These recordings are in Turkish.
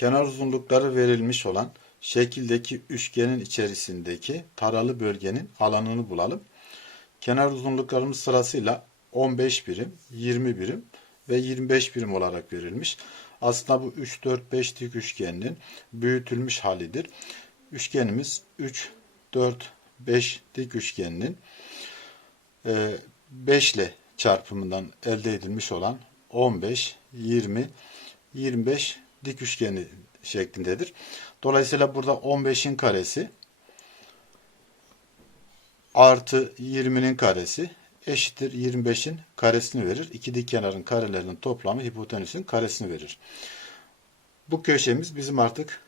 kenar uzunlukları verilmiş olan şekildeki üçgenin içerisindeki taralı bölgenin alanını bulalım. Kenar uzunluklarımız sırasıyla 15 birim, 20 birim ve 25 birim olarak verilmiş. Aslında bu 3, 4, 5 dik üçgeninin büyütülmüş halidir. Üçgenimiz 3, 4, 5 dik üçgeninin 5 ile çarpımından elde edilmiş olan 15, 20, 25 dik üçgeni şeklindedir. Dolayısıyla burada 15'in karesi artı 20'nin karesi eşittir 25'in karesini verir. İki dik kenarın karelerinin toplamı hipotenüsün karesini verir. Bu köşemiz bizim artık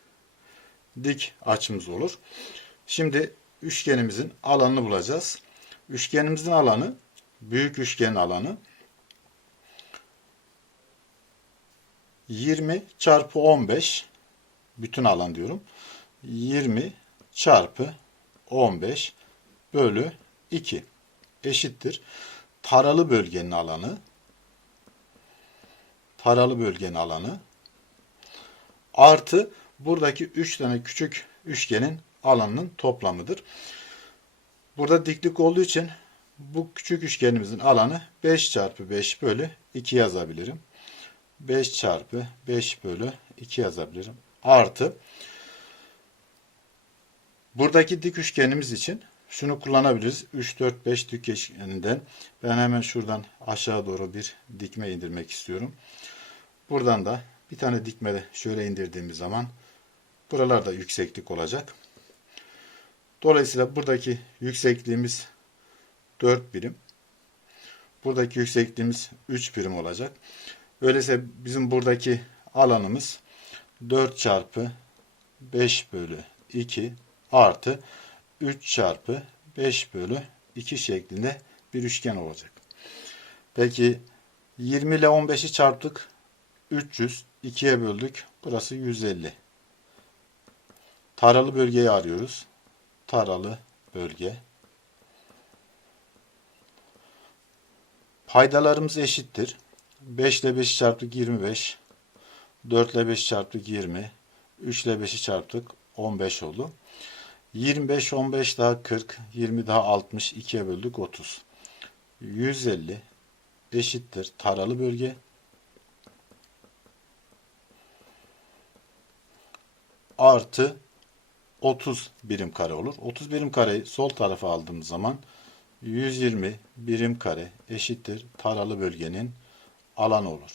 dik açımız olur. Şimdi üçgenimizin alanını bulacağız. Üçgenimizin alanı büyük üçgenin alanı 20 çarpı 15 bütün alan diyorum. 20 çarpı 15 bölü 2 eşittir. Taralı bölgenin alanı taralı bölgenin alanı artı buradaki 3 tane küçük üçgenin alanının toplamıdır. Burada diklik olduğu için bu küçük üçgenimizin alanı 5 çarpı 5 bölü 2 yazabilirim. 5 çarpı 5 bölü 2 yazabilirim. Artı buradaki dik üçgenimiz için şunu kullanabiliriz. 3, 4, 5 dik üçgeninden ben hemen şuradan aşağı doğru bir dikme indirmek istiyorum. Buradan da bir tane dikme şöyle indirdiğimiz zaman buralarda yükseklik olacak. Dolayısıyla buradaki yüksekliğimiz 4 birim. Buradaki yüksekliğimiz 3 birim olacak. Öyleyse bizim buradaki alanımız 4 çarpı 5 bölü 2 artı 3 çarpı 5 bölü 2 şeklinde bir üçgen olacak. Peki 20 ile 15'i çarptık. 300. 2'ye böldük. Burası 150. Taralı bölgeyi arıyoruz. Taralı bölge. Paydalarımız eşittir. 5 ile 5'i çarptık 25. 4 ile 5 çarptık 20. 3 ile 5'i çarptık 15 oldu. 25, 15 daha 40, 20 daha 60, 2'ye böldük 30. 150 eşittir taralı bölge. Artı 30 birim kare olur. 30 birim kareyi sol tarafa aldığımız zaman 120 birim kare eşittir taralı bölgenin alanı olur.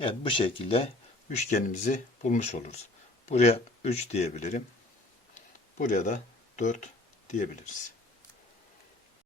Evet bu şekilde üçgenimizi bulmuş oluruz. Buraya 3 diyebilirim. Buraya da 4 diyebiliriz.